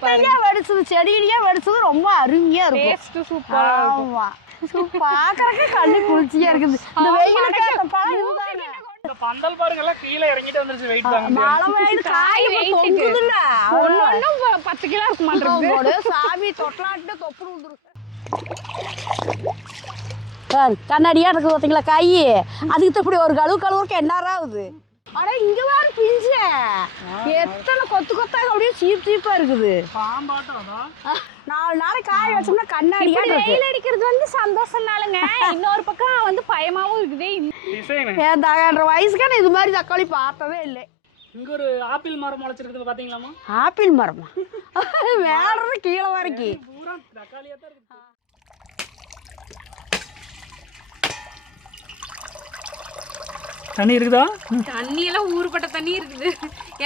தோட்டத்திலேயே வெடிச்சது செடியிலேயே வெடிச்சது ரொம்ப அருமையா இருக்கும். டேஸ்ட் சூப்பரா ஆமா. பாக்குறதுக்கு கண்ணு குளிர்ச்சியா இருக்குது. இந்த வெயிலுக்கு பந்தல் பாருங்க எல்லாம் கீழே இறங்கிட்டு வந்துருச்சு வெயிட் தாங்க காய் பத்து கிலோ இருக்க மாட்டேங்குது. சாமி தொட்டலாட்டு தொப்பு விழுந்துரும் பாரு கண்ணாடியா இருக்குது பார்த்தீங்களா கை அதுக்கு இப்படி ஒரு கழுவு கழுவுக்கு என்ன ஆகுது ஆனா இங்க வேற பிஞ்ச எத்தனை கொத்து கொத்தாக அப்படியே சீப் சீப்பா இருக்குது. நாலு நாளைக்கு காய வச்சோம்னா கண்ணாடியா வெயில் அடிக்கிறது வந்து சந்தோஷம்னாலுங்க இன்னொரு பக்கம் வந்து பயமாவும் இருக்குது. டிசைன். என் தகன்ற வயசுக்கு நான் இது மாதிரி தக்காளி பார்த்ததே இல்லை. இங்க ஒரு ஆப்பிள் மரம் முளைச்சிருக்குது பாத்தீங்களாமா ஆப்பிள் மரமா? மேல இருந்து கீழே வரைக்கும் பூரா தக்காளியா தான் இருக்கு தண்ணி இருக்குதா? தண்ணி எல்லாம் ஊறுபட்ட தண்ணி இருக்குது.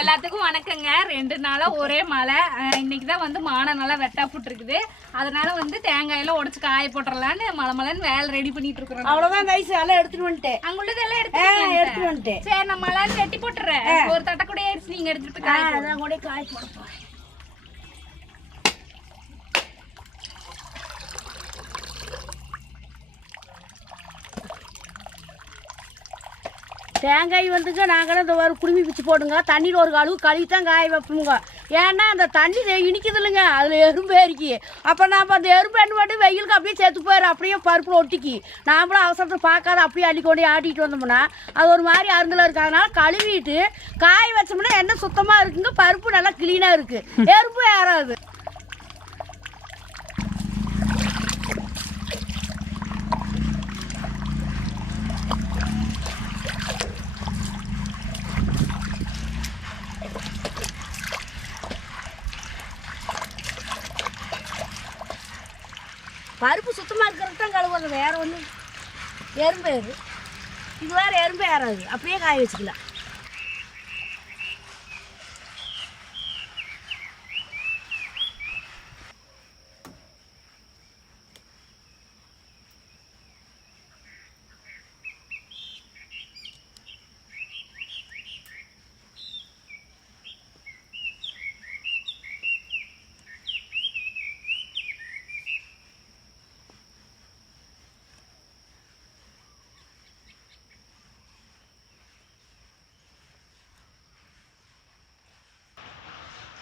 எல்லாத்துக்கும் வணக்கங்க. ரெண்டு நாளா ஒரே மழை. இன்னைக்கு தான் வந்து மானம் நல்லா வெட்டா போட்டுருக்குது. அதனால வந்து தேங்காயெல்லாம் உடைச்சு காய போட்டுறலான்னு மழை மழைன்னு வேலை ரெடி பண்ணிட்டு இருக்கிறோம். அவ்வளவுதான் கைஸ் எல்லாம் எடுத்துட்டு வந்துட்டேன். அங்குள்ளது எல்லாம் எடுத்துட்டு எடுத்து வந்துட்டேன். சரி நான் மழைன்னு வெட்டி போட்டுறேன். ஒரு தட்டை கூட நீங்க எடுத்துட்டு காய கூட காய் போடுப்பா தேங்காய் வந்துங்க நாங்களும் இந்த ஒரு குடுமி பிச்சு போடுங்க. தண்ணியில் ஒரு கழுவு கழுவி தான் காய வைப்போங்க. ஏன்னா அந்த தண்ணி இனிக்குது இல்லைங்க அதில் எறும்பு ஏறிக்கி அப்போ நாம் அந்த எறும்பு என்ன பண்ணி வெயிலுக்கு அப்படியே செத்து போயிடும் அப்படியே பருப்பில் ஒட்டிக்கி. நாமளும் அவசரத்தை பார்க்காத அப்படியே அள்ளி கொண்டு ஆட்டிட்டு வந்தோம்னா அது ஒரு மாதிரி அருந்தில் இருக்கிறதுனால கழுவிட்டு காய வச்சோம்னா எண்ணெய் சுத்தமாக இருக்குங்க. பருப்பு நல்லா க்ளீனாக இருக்குது எறும்பு ஏறாது. பருப்பு சுத்தமாக இருக்கிறது தான் கழுவுறது வேறு ஒன்றும் எறும்பு ஏறு இது வேறு எறும்பு ஏறாது அப்படியே காய வச்சுக்கலாம்.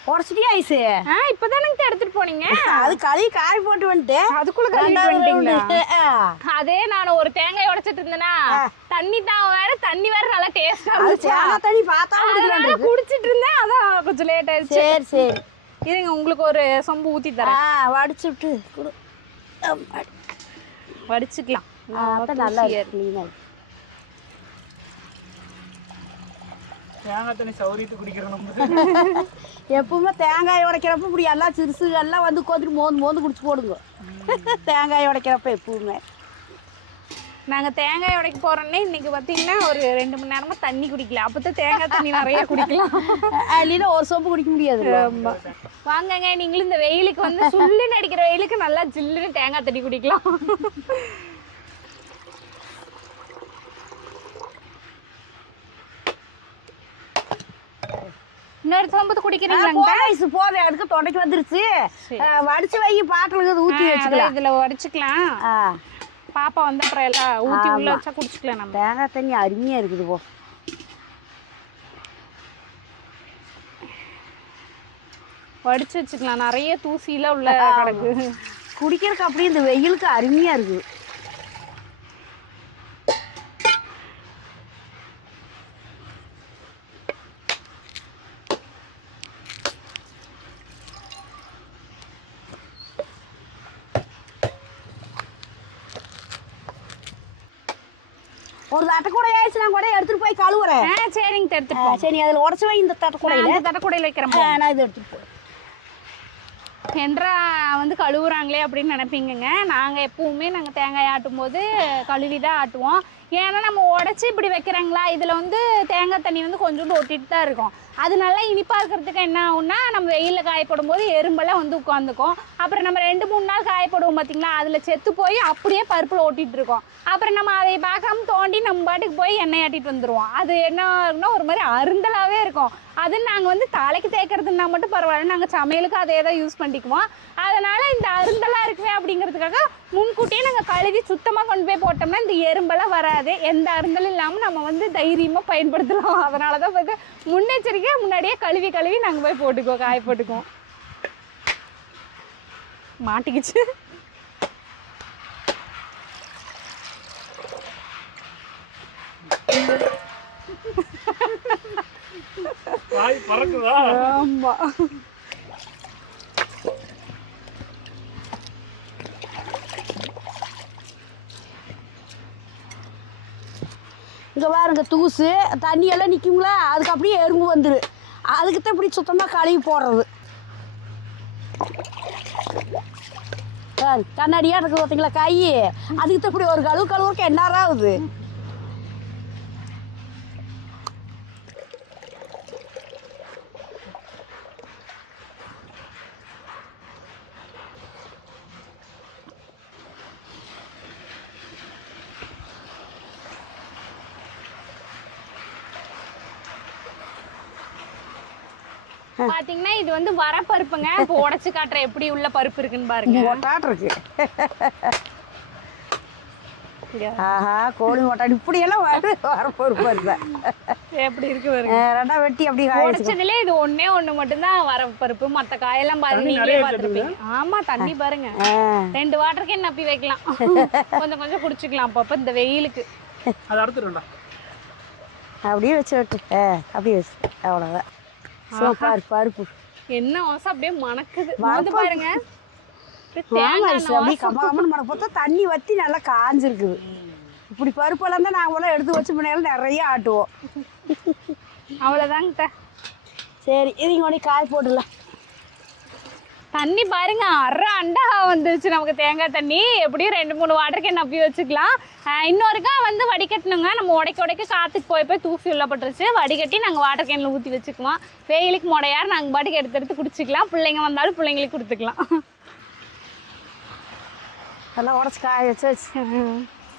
உடச்சிட்டியா ஐஸு ஆ இப்பதானங்க எடுத்துட்டு போனீங்க. அது கழுவி காய போட்டு வந்துட்டேன் அதுக்குள்ள ரெண்டாவது வந்துட்டீங்களா? அதே நான் ஒரு தேங்காய் உடைச்சிட்டு இருந்தேனா தண்ணி தான் வேற தண்ணி வேற நல்லா டேஸ்டா இருந்துச்சு தண்ணி பார்த்தா குடிச்சிட்டு இருந்தேன் அதான் கொஞ்சம் லேட் ஆயிடுச்சு. சரி சரி. இருங்க உங்களுக்கு ஒரு சொம்பு ஊத்தி தரேன். வடிச்சு விட்டு கொடு. ஆமா. வடிச்சுக்கலாம். நல்லா இருக்கு clean ஆ இருக்கு. தேங்காய் தண்ணி சௌரியத்து குடிக்கிறோம் எப்பவுமே தேங்காய் உடைக்கிறப்ப இப்படி எல்லாம் சிறுசு எல்லாம் வந்து கொதிட்டு மோந்து மோந்து குடிச்சு போடுங்க. தேங்காய் உடைக்கிறப்ப எப்பவுமே. நாங்க தேங்காய் உடைக்க போறோன்னே இன்னைக்கு பாத்தீங்கன்னா ஒரு ரெண்டு மணி நேரமா தண்ணி குடிக்கல. அப்பதான் தேங்காய் தண்ணி நிறைய குடிக்கலாம். இல்லைன்னா ஒரு சோப்பு குடிக்க முடியாது வாங்கங்க நீங்களும் இந்த வெயிலுக்கு வந்து சுள்ளுன்னு அடிக்கிற வெயிலுக்கு நல்லா ஜில்லுன்னு தேங்காய் தண்ணி குடிக்கலாம். இன்னொரு சொம்பது குடிக்கிறீங்களா வயசு போதும் எனக்கு தொண்டைக்கு வந்துருச்சு. வடிச்சு வை பாட்டிலுக்கு ஊற்றி வச்சுக்கலாம். இதுல உடைச்சுக்கலாம் ஆ. பாப்பா வந்த அப்புறம் எல்லாம் ஊத்தி உள்ள வச்சா குடிச்சுக்கலாம் நம்ம. தேங்காய் தண்ணி அருமையாக இருக்குது போ. வடிச்சு வச்சுக்கலாம். நிறைய தூசிலாம் உள்ள கிடக்கு. குடிக்கிறதுக்கு அப்படியே இந்த வெயிலுக்கு அருமையாக இருக்குது. ஒரு தட்டை கூட ஆயிடுச்சு நான் கூட எடுத்துட்டு போய் கழுவுறேன். சரிங்க எடுத்துட்டு. சரி அதில் உடச்சு வை இந்த தட்டை கூட வைக்கிறேன் நான் இதை எடுத்துட்டு போய் என்றா வந்து கழுவுறாங்களே அப்படின்னு நினைப்பீங்கங்க. நாங்கள் எப்பவுமே நாங்கள் தேங்காய் ஆட்டும் போது கழுவி தான் ஆட்டுவோம். ஏன்னா நம்ம உடச்சி இப்படி வைக்கிறாங்களா? இதில் வந்து தேங்காய் தண்ணி வந்து கொஞ்சோண்டு ஒட்டிட்டு தான் இருக்கும். அது நல்லா இனிப்பாக இருக்கிறதுக்கு என்ன ஆகும்னா நம்ம வெயிலில் காயப்படும் போது எறும்பெல்லாம் வந்து உட்காந்துக்கும். அப்புறம் நம்ம ரெண்டு மூணு நாள் காயப்படுவோம் பார்த்தீங்களா அதில் செத்து போய் அப்படியே பருப்பில் ஒட்டிட்டு இருக்கோம். அப்புறம் நம்ம அதை பார்க்காம தோண்டி நம்ம பாட்டுக்கு போய் எண்ணெய் ஆட்டிட்டு வந்துடுவோம் அது என்ன ஆகும்னா ஒரு மாதிரி அருந்தலாகவே இருக்கும். அது நாங்கள் வந்து தலைக்கு தேய்க்கிறதுனா மட்டும் பரவாயில்ல. நாங்கள் சமையலுக்கு அதே தான் யூஸ் பண்ணிக்குவோம். அதனால் இந்த அருந்தலாக இருக்குமே அப்படிங்கிறதுக்காக முன்கூட்டியே நாங்கள் கழுவி சுத்தமாக கொண்டு போய் போட்டோம்னா இந்த எறும்பெல்லாம் வராது. எந்த அருந்தலும் இல்லாமல் நம்ம வந்து தைரியமாக பயன்படுத்தலாம். அதனால தான் பார்த்து முன்னெச்சரிக்கையாக முன்னாடியே கழுவி கழுவி நாங்கள் போய் போட்டுக்குவோம் காய போட்டுக்குவோம். மாட்டிக்கிச்சு. ஆமாம் பாருங்கள் தூசு தண்ணியெல்லாம் நிற்குங்களா அதுக்கு அப்படியே எறும்பு வந்துடும் அதுக்கு தான் இப்படி சுத்தமாக கழுவி போடுறது. கண்ணாடியாக இருக்குது பார்த்தீங்களா கை? அதுக்கு தான் இப்படி ஒரு கழுவு கழுவுக்கு என்ன பாத்தீங்கன்னா இது வந்து வர பருப்புங்க இப்போ உடைச்சு காட்டுறேன் எப்படி உள்ள பருப்பு இருக்குன்னு பாருங்க. மொட்டாட்டு இருக்கு ஆஹா கோழி மொட்டாடு இப்படியெல்லாம் வர வர பொறுப்பு இருந்தேன் எப்படி இருக்கு பாருங்க. ரெண்டா வெட்டி அப்படி உடைச்சதுல இது ஒண்ணே ஒண்ணு மட்டும்தான் வர பருப்பு மத்த காயெல்லாம் பாருங்க நீங்களே நிறைய பார்த்துருப்பீங்க ஆமா தண்ணி பாருங்க. ரெண்டு வாட்டருக்கே நப்பி வைக்கலாம்? கொஞ்சம் கொஞ்சம் குடிச்சுக்கலாம் அப்பப்ப இந்த வெயிலுக்கு. அது அடுத்துருண்டா அப்படியே வச்சு விட்டு. அப்படியே வச்சு. அவ்வளோதான் சும்மா பாரு பருப்பு. என்ன வாசம்? அப்படியே மணக்குது. வந்து பாருங்க. மணக்க பார்த்தா தண்ணி வத்தி நல்லா காஞ்சிருக்குது. இப்படி பருப்பெல்லாம் தான் நாங்கள் எடுத்து வச்சு முன்னாடி நிறைய ஆட்டுவோம். அவ்வளவுதாங்க அத்தை. சரி இது இங்கே காய் போட்டுடலாம். தண்ணி பாருங்க அரை வந்துருச்சு. நமக்கு தேங்காய் தண்ணி எப்படியும் ரெண்டு மூணு வாட்டர் கேன் அப்படியே வச்சுக்கலாம். இன்னொருக்கா வந்து வடிகட்டணுங்க. நம்ம உடைக்க உடைக்க காற்றுக்கு போய் போய் தூசி உள்ளப்பட்டுருச்சு. வடிகட்டி நாங்கள் வாட்டர் கேனில் ஊற்றி வச்சுக்குவோம். வெயிலுக்கு முடையார் நாங்கள் பாட்டுக்கு எடுத்து எடுத்து குடிச்சிக்கலாம். பிள்ளைங்க வந்தாலும் பிள்ளைங்களுக்கு கொடுத்துக்கலாம். நல்லா உடச்சி காய வச்சு வச்சு.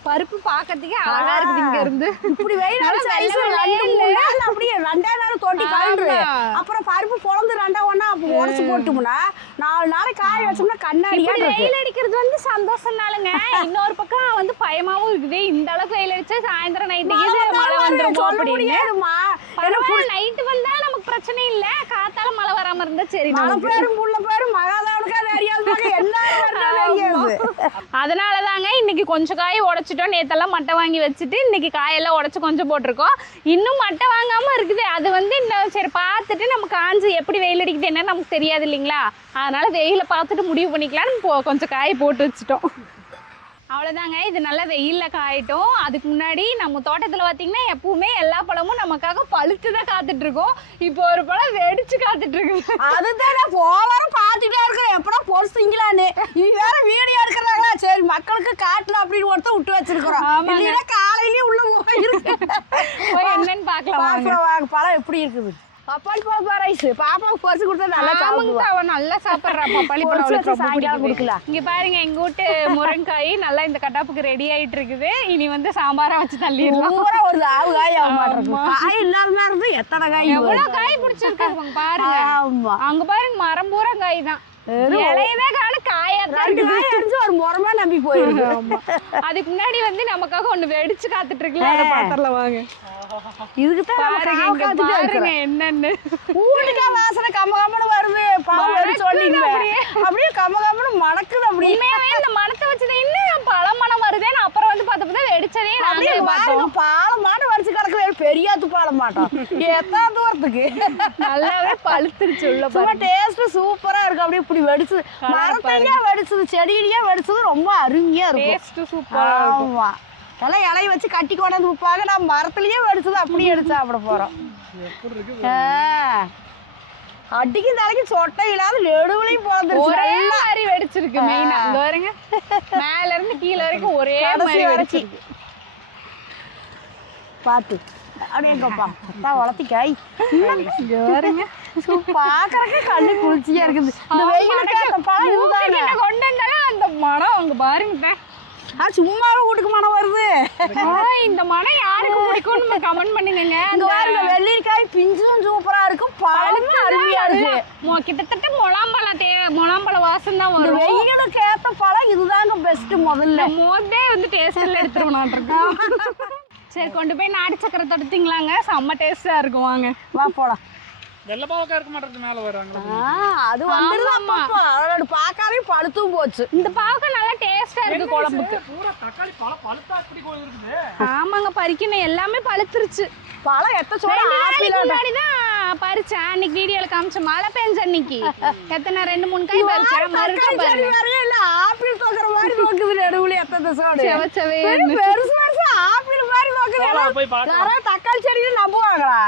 பருப்பு பார்க்கறதுக்கே அழகா இருக்குது இங்க இருந்து இப்படி வெயில் நாள் அப்படியே ரெண்டே நாள் கழுண்டு ஆமா. அப்புறம் பருப்பு பொழந்து ரெண்டா ஒண்ணா அப்போ உடச்சு போட்டோம்னா நாலு நாளைக்கு காய வச்சோம்னா கண்ணாடியா இருக்கு. வெயில் அடிக்கிறது வந்து சந்தோஷம்னாலுங்க இன்னொரு பக்கம் வந்து பயமாவும் இருக்குது. இந்த அளவுக்கு வெயில் அடிச்சா சாயந்தரம் நைட்டுக்கு மழை வந்துருமோ. சொல்ல அப்படின்னு. நைட்டு வந்தா நமக்கு பிரச்சனை இல்ல. காத்தால மழை வராம இருந்தா சரி மழை. பேரும் புள்ள பேரும் மகாதாவனுக்கா அதனால தாங்க இன்னைக்கு கொஞ்சம் காய் உடைச்சிட்டோம். நேத்தெல்லாம் மட்டை வாங்கி வச்சுட்டு இன்னைக்கு காயெல்லாம் உடைச்சு கொஞ்சம் போட்டிருக்கோம். இன்னும் மட்டை வாங்காம இருக்குது. அது வந்து இன்னும் சரி பார்த்துட்டு நம்ம காஞ்சு எப்படி வெயில் அடிக்குது என்னன்னு நமக்கு தெரியாது இல்லைங்களா? அதனால வெயில பார்த்துட்டு முடிவு பண்ணிக்கலாம்னு கொஞ்சம் காய் போட்டு வச்சுட்டோம். அவ்வளோதாங்க இது நல்லா வெயிலில் காயட்டும். அதுக்கு முன்னாடி நம்ம தோட்டத்தில் பார்த்தீங்கன்னா எப்பவுமே எல்லா பழமும் நமக்காக பழுத்து தான் காத்துட்டு இருக்கோம் இப்போ ஒரு பழம் வெடிச்சு காத்துட்டு இருக்கு அதுதான் நான் போவாரம் பார்த்துட்டே இருக்கிறேன். எப்படா பொறுத்தீங்களான்னு இது வேற வீடியோ எடுக்கிறாங்களா சரி மக்களுக்கு காட்டணும் அப்படின்னு ஒருத்தர் விட்டு வச்சிருக்கிறோம். இல்லைன்னா காலையிலேயே உள்ள போயிருக்கு போய் என்னன்னு பார்க்கலாம். பார்க்கலாம் பழம் எப்படி இருக்குது? பப்பாளி பழம் பாரு ஐஸ் பாப்பாவுக்கு பொரிச்சு கொடுத்தா நல்லா சாப்பிடுவா. அவ நல்லா சாப்பிட்றா. பப்பாளி பழம் அவளுக்கு ரொம்ப. கொடுக்கலாம். இங்க பாருங்க எங்க வீட்டு முருங்காய் நல்லா இந்த கட்டாப்புக்கு ரெடி ஆயிட்டு இருக்குது இனி வந்து சாம்பாரா வச்சு தள்ளிடலாம். பூரா ஒரு ஆவு காய் ஆக மாட்டேங்குது. காய் இல்லாத மாதிரி இருந்து எத்தனை காய் எவ்வளவு காய் பிடிச்சிருக்காங்க பாருங்க. ஆமா. அங்க பாருங்க மரம் பூரா காய் தான். இலையவே காண காயா தான் அடிச்சு ஒரு முறமா நம்பி போயிருக்கு அதுக்கு முன்னாடி வந்து நமக்காக ஒண்ணு வெடிச்சு காத்துட்டு இருக்குல்ல அதை பாத்திரலாம் வாங்க. இதுக்கு தான் நம்ம பாருங்க காவு இங்க காத்துட்டே பாருங்க இருக்கிறோம். என்னன்னு. ஊருக்கா வாசனை கம்ம கம்மனு வருது. பாவம் சொன்னீங்க. அப்படியே. கம்ம கம்மனு மணக்குது அப்படியே. இந்த மரத்தை வச்சது இன்னும் பழ மனம் வருதேன்னு அப்புறம் வந்து பார்த்தப்ப வெடிச்சதே அப்படியே நாங்களே பார்த்தோம். பாருங்க பாலம் மாடு வரிச்சு கிடக்குது. பெரியாத்து பாலம் மாட்டோம். எத்தனை தூரத்துக்கு? நல்லாவே பழுத்துருச்சு உள்ள சும்மா டேஸ்ட் சூப்பரா இருக்கு. அப்படியே இப்படி வெடிச்சது மரத்தையே வெடிச்சது செடியிலேயே வெடிச்சது. ரொம்ப அருமையா இருக்கும். டேஸ்ட் சூப்பரா ஆமா. எல்லாம் இலைய வச்சு கட்டி கொண்டாந்து விற்பாங்க நான் மரத்துலயே வெடிச்சது. அப்படியே எடுத்து சாப்பிட போறோம். எப்படி இருக்கு. அடிக்கும் தலைக்கு சொட்டை இல்லாத நெடுவுலையும் பிறந்துருச்சு ஒரே மாதிரி வெடிச்சிருக்கு மெயினா. பாருங்க. மேல இருந்து கீழ வரைக்கும் ஒரே மாதிரி. வெடிச்சிருக்கு. பார்த்து அப்படியேங்கப்பா அதான் வளர்த்திக்காய் பாருங்க. பார்க்கறக்கே கண்ணு குளிர்ச்சியா இருக்குது. இந்த வெயிலுக்கு கொண்டு வந்தாலும் அந்த மனம் அங்க பாருங்க ஆ சும்மாவே வீட்டுக்கு மனம் வருது. இந்த மனம் யாருக்கு பிடிக்கும்னு கமெண்ட் பண்ணுங்க இங்க பாருங்க வெள்ளரிக்காய் பிஞ்சும் சூப்பரா இருக்கும். இருக்கு கிட்டத்தட்ட முலாம்பழம் தே முலாம்பழம் வாசம் தான் வரும். வெயிலுக்கு ஏத்த பழம் இதுதாங்க பெஸ்ட் முதல்ல. மோதே வந்து டேஸ்ட்ல எடுத்துருவோம் இருக்கோம் சரி கொண்டு போய் நாட்டு சக்கரை தொடுத்தீங்களாங்க செம்ம டேஸ்டா இருக்கும் வாங்க. வா போலாம். வெள்ளை பாவக்கா இருக்க மாட்டேங்குது மேலே வராங்க ஆ, அது வந்துருதாம்மா அதோட பார்க்காவே பழுத்தும் போச்சு. இந்த பாவக்காய் நல்லா டேஸ்டா இருக்கு குழம்புக்கு. பூரா தக்காளி பழ பழுத்தா அப்படி கோயில் இருக்குது ஆமாங்க பறிக்கணும். எல்லாமே பழுத்துருச்சு. பழம் எத்த ஆப்பிள்? முன்னாடி தான் பறிச்சேன் அன்னைக்கு வீடியோல காமிச்ச மழை பெஞ்ச அன்னைக்கு. எத்தனை ரெண்டு மூணு காய் பறிச்சேன் பாருங்க. இல்ல ஆப்பிள் தோக்குற மாதிரி நோக்குது நடுவுல எத்தனை சோடு செவ செவே. பெருசு பெருசு ஆப்பிள் மாதிரி நோக்குது தக்காளி செடியில் நம்புவாங்களா?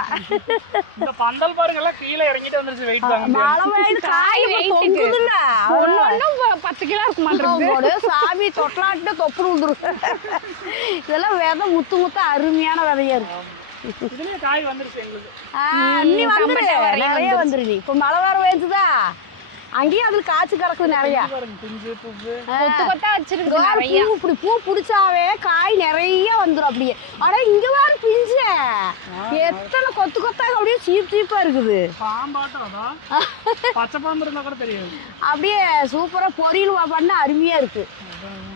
இந்த பந்தல் பாருங்க எல்லாம் கீழே இறங்கிட்டு வந்துருச்சு வெயிட் தாங்க முடியாது. மழை பெய்யுது காய் weight க்கு. தொங்குது இல்ல ஒண்ணு ஒண்ணும் பத்து கிலோ இருக்க மாட்டேங்குது. சாமி தொட்டலாட்டு விந்துரும் இதெல்லாம் விதை முத்து முத்து அருமையான விதையா இருக்கு. இதுலயே காய் வந்துருச்சு எங்களுக்கு. ஆ, இன்னி வந்துரு. நிறைய வந்துரு. நீ. இப்போ மழை வர வேண்டுதா அங்கேயும் அதுல காய்ச்சி கிடக்குது நிறைய. பாருங்க பிஞ்சு பூவு கொத்து கொத்தா வச்சிருக்கு இங்க பாரு, நிறைய. பூ இப்படி பூ பிடிச்சாவே காய் நிறைய வந்துரும் அப்படியே. ஆனா இங்க வேற பிஞ்சு. எத்தனை கொத்து கொத்தா அப்படியே சீப் சீப்பா இருக்குது. அப்படியே சூப்பரா பொரியல் வ- பண்ண அருமையா இருக்கு.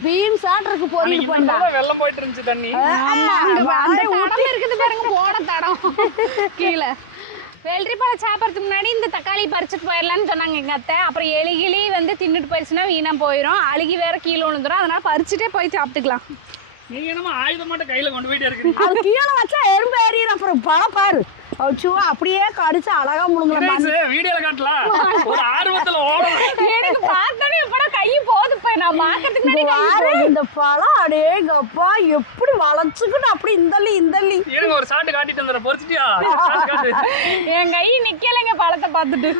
பீன்ஸ் ஆட்டு இருக்கு பொரியல் பண்ணா. வெள்ளம் போயிட்டு இருந்துச்சு தண்ணி. ஆமா அங்க அந்த இருக்குது பாருங்க போன தடம். கீழே. வெள்ளரி பழம் சாப்பிட்றதுக்கு முன்னாடி இந்த தக்காளி பறிச்சுட்டு போயிடலாம்னு சொன்னாங்க எங்க அத்தை. அப்புறம் எலி கிளி வந்து தின்னுட்டு போயிடுச்சுன்னா வீணா போயிடும் அழுகி வேற கீழே விழுந்துரும். அதனால பறிச்சுட்டே போய் சாப்பிட்டுக்கலாம். நீங்க என்னமோ ஆயுதம் மட்டும் கையில கொண்டு போயிட்டே இருக்கீங்க. அது கீழே வச்சா எறும்பு ஏறிடும் அப்புறம் பழம் பாரு. அச்சோ அப்படியே கடிச்சு அழகா முழுங்கல வீடியோல காட்டல ஒரு ஆர்வத்துல ஓடணும் எனக்கு பார்த்தோன்னே எப்படா கை போகுது போய் நான் பார்க்கறதுக்கு முன்னாடி கை பாரு இந்த பழம் அடே கப்பா எப்படி வளைச்சுக்கிட்டு அப்படி இந்தள்ளி இந்தள்ளி. இருங்க ஒரு சாட்டு காட்டிட்டு வந்துடுறேன். பொறிச்சிட்டியா? சாட்டு காட்டு. என் கை நிக்கலைங்க பழத்தை பார்த்துட்டு.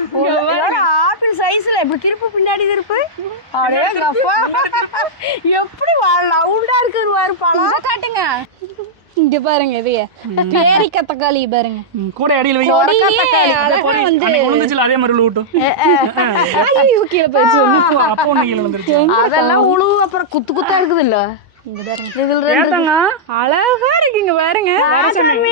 ஆப்பிள் சைஸ்ல இப்படி திருப்பு பின்னாடி திருப்பு? அடே கப்பா. எப்படி ரவுண்டா இருக்குது பாரு பழம். காட்டுங்க. இங்க பாருங்க இதைய. பேரிக்காய் தக்காளி பாருங்க. கூட அடியில் வை. கொடியிலே அழகா வந்து. அன்னைக்கு விழுந்துச்சுல அதே மாதிரி விட்டோம் ஐயோ, கீழே போயிடுச்சு. அப்போ ஒண்ணு கீழே வந்துருச்சு. அதெல்லாம் உழு அப்புறம் குத்து குத்தா இருக்குது இல்ல அழகா இருக்குங்க பாருங்க. அதையும்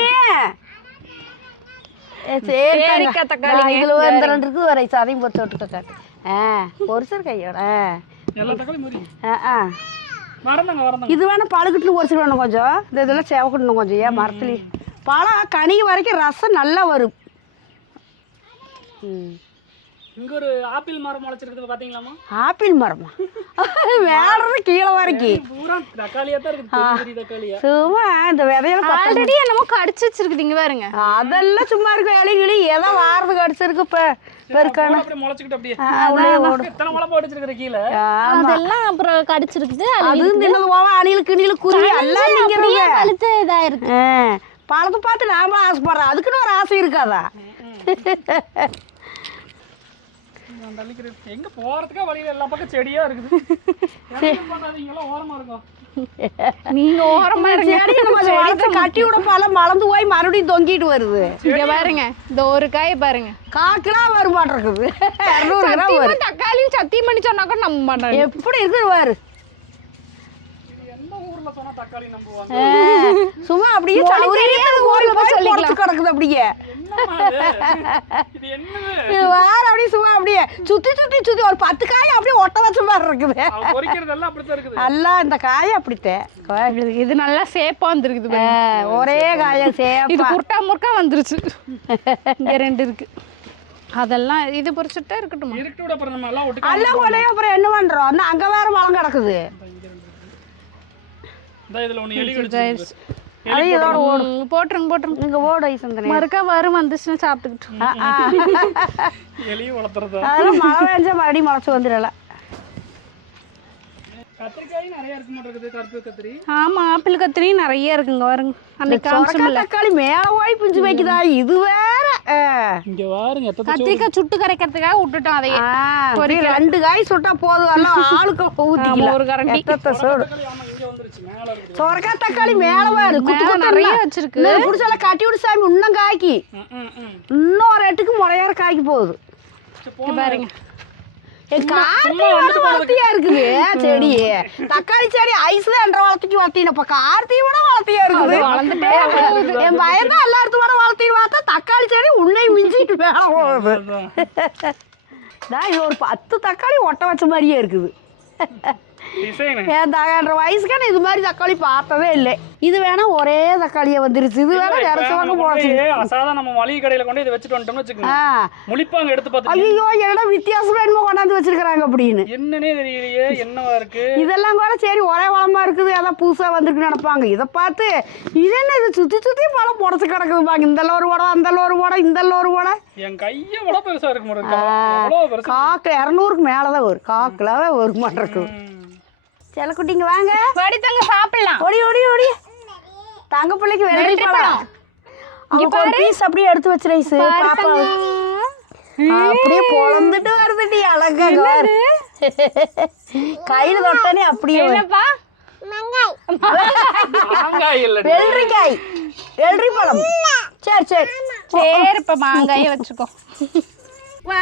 ஆ ஆ மறந்தாங்க மறந்தாங்க இது வேணா பழுக்கட்டுன்னு பொரிச்சு வேணும் கொஞ்சம். இந்த இதெல்லாம் சேவக்கட்டணும் கொஞ்சம். ஏன் மரத்துலேயே? பழம் கனி வரைக்கும் ரசம் நல்லா வரும். ம். இங்க ஒரு ஆப்பிள் மரம் முளைச்சிருக்குது பாத்தீங்களாமா ஆப்பிள் மரமா? வேறது கீழே வரைக்கும் பூரா தக்காளியா தான் இருக்குது பெரிய பெரிய தக்காளியா. சும்மா இந்த விதையில ஆல்ரெடி என்னமோ கடிச்சு வச்சிருக்குது இங்க பாருங்க. அதெல்லாம் சும்மா இருக்கு இலைகளி ஏதோ வாரதுக்கு அடிச்சிருக்கு இப்போ பெருக்கான பூரா அப்படியே முளைச்சிக்கிட்டு அப்படியே. உள்ளே ஓடும் எத்தனை முளை போட்டு வச்சிருக்கிற கீழே. அதெல்லாம் அப்புறம் கடிச்சிருக்குது தின்னது போவா அணில் கிணில் குருவி எல்லாம் நிற்கிறது பழுத்து இதாயிருக்கு. பழத்தை பார்த்து நாம ஆசைப்படுறோம். அதுக்குன்னு ஒரு ஆசை இருக்காதா? நான் தள்ளிக்கிறேன். எங்க போறதுக்கே வழியில எல்லா பக்கம் செடியா இருக்குது. ஓரமா இருக்கும். நீங்க ஓரமா இருங்க. கட்டி விட பழம் மறந்து போய் மறுபடியும் தொங்கிட்டு வருது. இங்க பாருங்க. இந்த ஒரு காய் பாருங்க. காக்கிலா வருமாட்டிருக்குது இரநூறு கிராம் வரும். சத்தியமா தக்காளியும் சத்தியம் பண்ணி சொன்னா கூட நம்ப மாட்டாங்க எப்படி இருக்குது பாரு இது எந்த ஊர்ல சொன்னா தக்காளி நம்புவாங்க ஆ, சும்மா அப்படியே மொழி சௌகரியமா தெரியாத ஊர்ல ஊர்ல போய் சொல்லிக்கலாம். பொறுத்து கிடக்குது அப்படியே. இது? இது என்னது? இது வேற அப்படியே சும்மா அப்படியே சுத்தி சுத்தி சுத்தி ஒரு பத்து காய் அப்படியே ஒட்ட வச்ச மாதிரி இருக்குது. எல்லாம் இந்த காய் அப்படித்தேன் இது- இது நல்லா சேப்பா வந்திருக்குது. ஒரே காய இது சேப்பா குர்ட்டா முறுக்கா வந்துருச்சு. இங்க ரெண்டு இருக்கு. அதெல்லாம் இது பொறிச்சுட்டா இருக்கட்டும்? எல்லாம் அப்புறம் என்ன பண்றோம்? அங்க வேற மலம் கிடக்குது. இதுல ஒண்ணு எலி கடிச்சு அது இதோட ம், போட்டுருங்க போட்டுருங்க. நீங்க ஓட ஐசந்தனே. மறுக்கா வரும் வந்துச்சுன்னா சாப்பிட்டுக்கிட்டு. எலியும் வளர்த்துறதா? அதெல்லாம் மழை பெஞ்சா மறுபடியும் முளைச்சு வந்துடல கத்திரிக்காய் நிறைய இருக்க மாட்டேங்குது கருப்பு கத்திரி. ஆமா ஆப்பிள் கத்திரியும் நிறைய இருக்குங்க வருங்க அன்னைக்கு காமிச்சோம்ல. தக்காளி மேல போய் பிஞ்சு வைக்குதா? இது வேற. இங்க பாருங்க கத்திரிக்காய் சுட்டு கரைக்கிறதுக்காக விட்டுட்டோம் அதையே. ரெண்டு காய் சுட்டா போதும். எல்லாம் ஆளுக்கு ஊத்திக்கலாம் ஒரு கரண்டி. எத்தத்தை சோடு சொரக்காய் தக்காளி மேல பாரு குத்து நிறைய. வச்சிருக்கு. இன்னும் புடிச்சால கட்டி விடு சாமி இன்னும் காய்க்கு. இன்னும் ஒரு எட்டுக்கு முறையார காய்க்கு போகுது. பாருங்க. வளர்த்தியா இருக்குது. செடி. தக்காளி செடி ஐஸ் தான் என்ற வளர்த்திக்கு வளர்த்தினப்ப கார்த்தி விட வளர்த்தியா இருக்குது. வளர்ந்துட்டே என் என் பையன் தான் எல்லாத்து விட வளர்த்தின்னு பார்த்தா தக்காளி செடி உன்னை மிஞ்சிட்டு மேல போகுது. இது ஒரு பத்து தக்காளி ஒட்ட வச்ச மாதிரியே இருக்குது. என் தகன்ற வயசுக்கான இது மாதிரி தக்காளி பார்த்ததே இல்லை. இது வேணா ஒரே தக்காளியை வந்துருச்சு. இது வேணா நிறச்சவங்க போடச்சு அசாதா நம்ம மளிகை கடையில கொண்டு இதை வச்சுட்டு வந்துட்டோம்னு வச்சுக்கோங்க. முழிப்பாங்க எடுத்து பார்த்து ஐயோ என்னடா வித்தியாசமா என்னமோ கொண்டாந்து வச்சிருக்கிறாங்க அப்படின்னு. என்னன்னே தெரியலையே என்னவா இருக்கு? இதெல்லாம் கூட சரி ஒரே வளமா இருக்குது. அதான் புதுசா வந்திருக்கு நினைப்பாங்க. இதை பார்த்து இது என்ன இது? சுத்தி சுத்தி பழம் புடச்சு கிடக்குதுப்பாங்க இந்த ஒரு உடம் அந்த ஒரு உடம் இந்த ஒரு உடம் என் கையை விட பெருசா இருக்கு முருங்கா எவ்வளவு பெருசு காக்கு இரநூறுக்கு மேலதான் வரும். காக்குல ஒரு மாட்டம் இருக்குது ம். சில குட்டிங்க வாங்க படித்தவங்க சாப்பிடலாம். ஓடி ஓடி ஓடி தங்க பிள்ளைக்கு வெள்ளரி பழம். அவங்க ஒரு பீஸ் அப்படியே எடுத்து வச்சு ரைஸ். பாப்பா. அப்படியே பொழந்துட்டு வருதுடி அழகா பாரு. கையில தொட்டனே அப்படியே. என்னப்பா? வெள்ளரிக்காய். வெள்ளரி பழம். சரி சரி. சரி இப்ப மாங்காயே வச்சுக்கோ.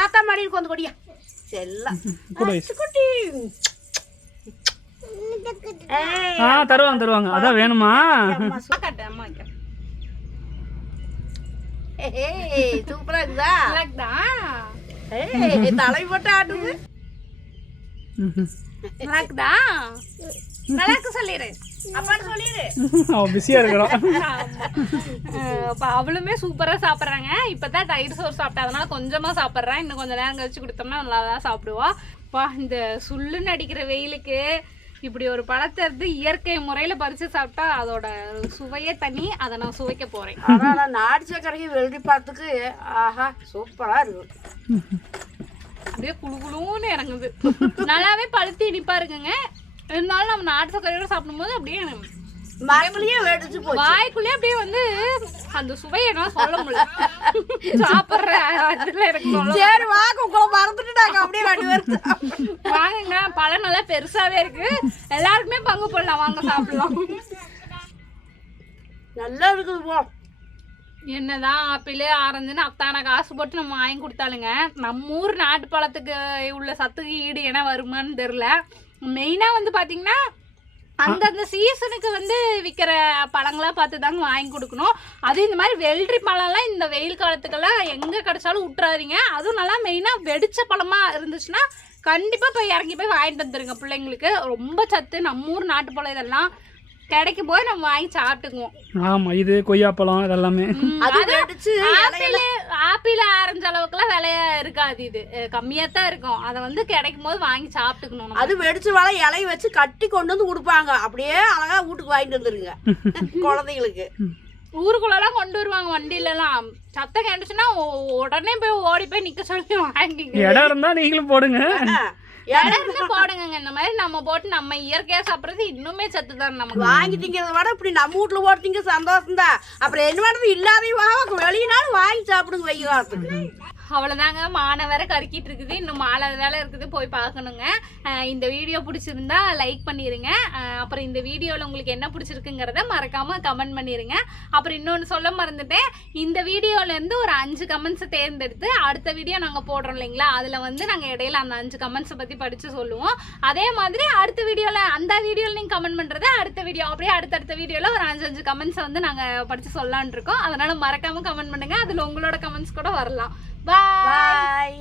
ஆத்தா மாடியில் கொஞ்சம் கொடியா. செல்லம் கூட ஐஸ். குட்டி. ஆ தருவாங்க தருவாங்க. அதான் வேணுமா. சூப்பரா இருக்குதா? தலை போட்டு நல்லாக்குதா? நல்லாக்கு சொல்லிடு அப்பான்னு சொல்லிடு அவன் பிஸியா இருக்கிறான். அஹ் அப்ப அவளுமே சூப்பரா சாப்பிடுறாங்க. இப்பதான் தயிர் சோறு சாப்பிட்டா அதனால கொஞ்சமா சாப்பிடுறேன் இன்னும் கொஞ்ச நேரம் கழிச்சு கொடுத்தோம்னா நல்லா தான் சாப்பிடுவா. பா இந்த சுள்ளுன்னு அடிக்கிற வெயிலுக்கு இப்படி ஒரு பழத்தை இருந்து இயற்கை முறையில பறிச்சு சாப்பிட்டா அதோட சுவையே தனி. அதை நான் சுவைக்க போறேன். ஆனா நாடு சக்கரைக்கு வெள்ளரி பழத்துக்கு ஆஹா சூப்பரா இருக்கு. அப்படியே குளு குளுன்னு இறங்குது. நல்லாவே பழுத்து இனிப்பா இருக்குங்க. இருந்தாலும் நம்ம நாட்டு சக்கரையோட சாப்பிடும்போது அப்படியே மரத்துலயே வெடிச்சு போச்சு. வாய்க்குள்ளே அப்படியே வந்து அந்த சுவையை என்னால சொல்ல முடியல. சாப்பிடுற அதுல எனக்கு சரி வாங்க உங்களை மறந்துட்டு நாங்க அப்படியே ரெண்டு பேரும். வாங்குங்க பழம் நல்லா பெருசாவே இருக்கு. எல்லாருக்குமே பங்கு போடலாம். வாங்க சாப்பிடலாம். நல்லா இருக்குது போ என்னதான் ஆப்பிள் ஆரஞ்சுன்னு அத்தான காசு போட்டு நம்ம வாங்கி கொடுத்தாலுங்க நம்ம ஊர் நாட்டு பழத்துக்கு உள்ள சத்துக்கு ஈடு என்ன வருமான்னு தெரில மெயினா வந்து பாத்தீங்கன்னா அந்தந்த சீசனுக்கு வந்து விற்கிற பழங்களா பார்த்து தாங்க வாங்கி கொடுக்கணும். அதுவும் இந்த மாதிரி வெள்ளரி பழம்லாம் இந்த வெயில் காலத்துக்கெல்லாம் எங்கே கிடைச்சாலும் விட்டுறாதீங்க அதுவும் நல்லா மெயினாக வெடிச்ச பழமாக இருந்துச்சுன்னா கண்டிப்பாக போய் இறங்கி போய் வாங்கிட்டு வந்துருங்க. பிள்ளைங்களுக்கு ரொம்ப சத்து. நம்ம ஊர் நாட்டு பழம் இதெல்லாம். கிடைக்கும் போது நம்ம வாங்கி சாப்பிட்டுக்குவோம். ஆமா இது கொய்யாப்பழம் இதெல்லாமே. ஆப்பிள் ஆப்பிள் ஆரஞ்சு அளவுக்குலாம் விலையா இருக்காது இது. கம்மியா தான் இருக்கும். அதை வந்து கிடைக்கும் போது வாங்கி சாப்பிட்டுக்கணும். அது வெடிச்சு வள இலைய வச்சு கட்டி கொண்டு வந்து கொடுப்பாங்க அப்படியே அழகா வீட்டுக்கு வாங்கிட்டு வந்துருங்க. குழந்தைங்களுக்கு. ஊருக்குள்ளலாம் கொண்டு வருவாங்க வண்டியிலலாம். சத்தம் கேட்டுச்சுன்னா உடனே போய் ஓடி போய் நிக்க சொல்லி வாங்கிங்க. இடம் இருந்தா நீங்களும் போடுங்க. இடம் இருந்து போடுங்க இந்த மாதிரி நம்ம போட்டு நம்ம இயற்கையா சாப்பிடுறது இன்னுமே சத்து தான் நமக்கு. வாங்கி திங்கிறத விட இப்படி நம்ம வீட்டுல போட்டு திங்க சந்தோஷம் தான் அப்புறம் என்ன பண்ணுறது இல்லாதையும் வாங்க வெளியினாலும் வாங்கி சாப்பிடுங்க வெயில் காலத்துக்கு அவ்வளோதாங்க மானை வேற கருக்கிட்டு இருக்குது இன்னும் மாலை வேலை இருக்குது போய் பார்க்கணுங்க. இந்த வீடியோ பிடிச்சிருந்தா லைக் பண்ணிடுங்க அப்புறம் இந்த வீடியோவில் உங்களுக்கு என்ன பிடிச்சிருக்குங்கிறத மறக்காமல் கமெண்ட் பண்ணிடுங்க அப்புறம் இன்னொன்று சொல்ல மறந்துட்டேன். இந்த வீடியோலேருந்து ஒரு அஞ்சு கமெண்ட்ஸை தேர்ந்தெடுத்து அடுத்த வீடியோ நாங்கள் போடுறோம் இல்லைங்களா? அதில் வந்து நாங்கள் இடையில அந்த அஞ்சு கமெண்ட்ஸை பற்றி படித்து சொல்லுவோம். அதே மாதிரி அடுத்த வீடியோவில் அந்த வீடியோவில் நீங்கள் கமெண்ட் பண்ணுறது அடுத்த வீடியோ அப்படியே அடுத்தடுத்த வீடியோவில் ஒரு அஞ்சு அஞ்சு கமெண்ட்ஸை வந்து நாங்கள் படித்து சொல்லலான் இருக்கோம். அதனால் மறக்காமல் கமெண்ட் பண்ணுங்கள் அதில் உங்களோட கமெண்ட்ஸ் கூட வரலாம். பாய் பாய்